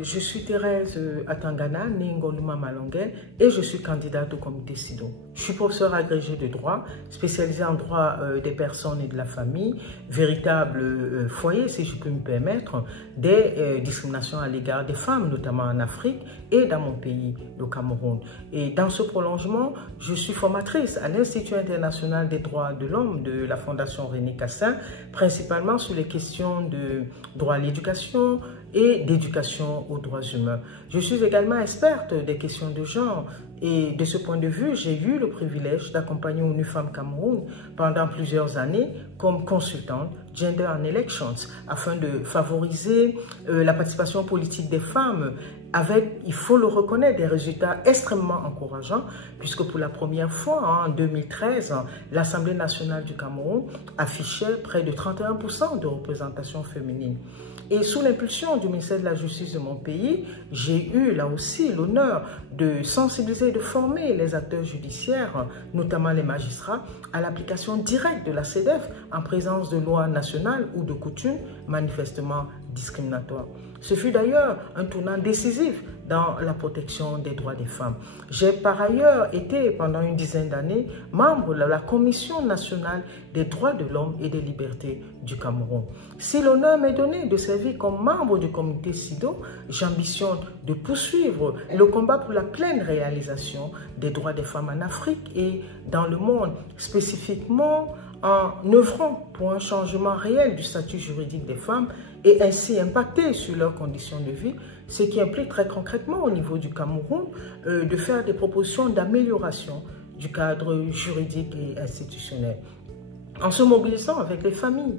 Je suis Thérèse Atangana, née Ngoluma Malonguel, et je suis candidate au comité SIDO. Je suis professeure agrégée de droit, spécialisée en droit des personnes et de la famille, véritable foyer, si je peux me permettre, des discriminations à l'égard des femmes, notamment en Afrique et dans mon pays, le Cameroun. Et dans ce prolongement, je suis formatrice à l'Institut international des droits de l'homme de la Fondation René Cassin, principalement sur les questions de droit à l'éducation et d'éducation aux droits humains. Je suis également experte des questions de genre et de ce point de vue, j'ai eu le privilège d'accompagner ONU Femmes Cameroun pendant plusieurs années comme consultante Gender and Elections afin de favoriser la participation politique des femmes avec, il faut le reconnaître, des résultats extrêmement encourageants puisque pour la première fois en 2013, l'Assemblée nationale du Cameroun affichait près de 31% de représentation féminine. Et sous l'impulsion du ministère de la Justice de mon pays, j'ai eu là aussi l'honneur de sensibiliser et de former les acteurs judiciaires, notamment les magistrats, à l'application directe de la CEDEF en présence de lois nationales ou de coutumes manifestement discriminatoires. Ce fut d'ailleurs un tournant décisif dans la protection des droits des femmes. J'ai par ailleurs été pendant une dizaine d'années membre de la Commission nationale des droits de l'homme et des libertés du Cameroun. Si l'honneur m'est donné de servir comme membre du comité SIDO, j'ambitionne de poursuivre le combat pour la pleine réalisation des droits des femmes en Afrique et dans le monde, spécifiquement en œuvrant pour un changement réel du statut juridique des femmes et ainsi impacter sur leurs conditions de vie, ce qui implique très concrètement au niveau du Cameroun de faire des propositions d'amélioration du cadre juridique et institutionnel. En se mobilisant avec les familles,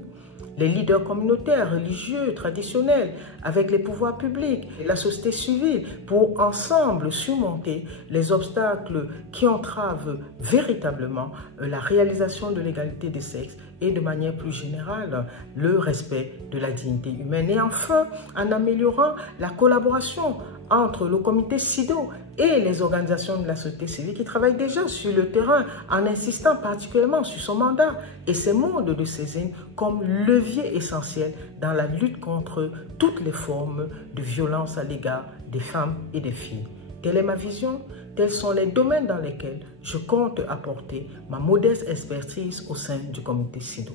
les leaders communautaires, religieux, traditionnels, avec les pouvoirs publics et la société civile pour ensemble surmonter les obstacles qui entravent véritablement la réalisation de l'égalité des sexes et de manière plus générale le respect de la dignité humaine. Et enfin, en améliorant la collaboration entre le comité SIDO et les organisations de la société civile qui travaillent déjà sur le terrain en insistant particulièrement sur son mandat et ses modes de saisine comme levier essentiel dans la lutte contre toutes les formes de violence à l'égard des femmes et des filles. Telle est ma vision, tels sont les domaines dans lesquels je compte apporter ma modeste expertise au sein du comité SIDO.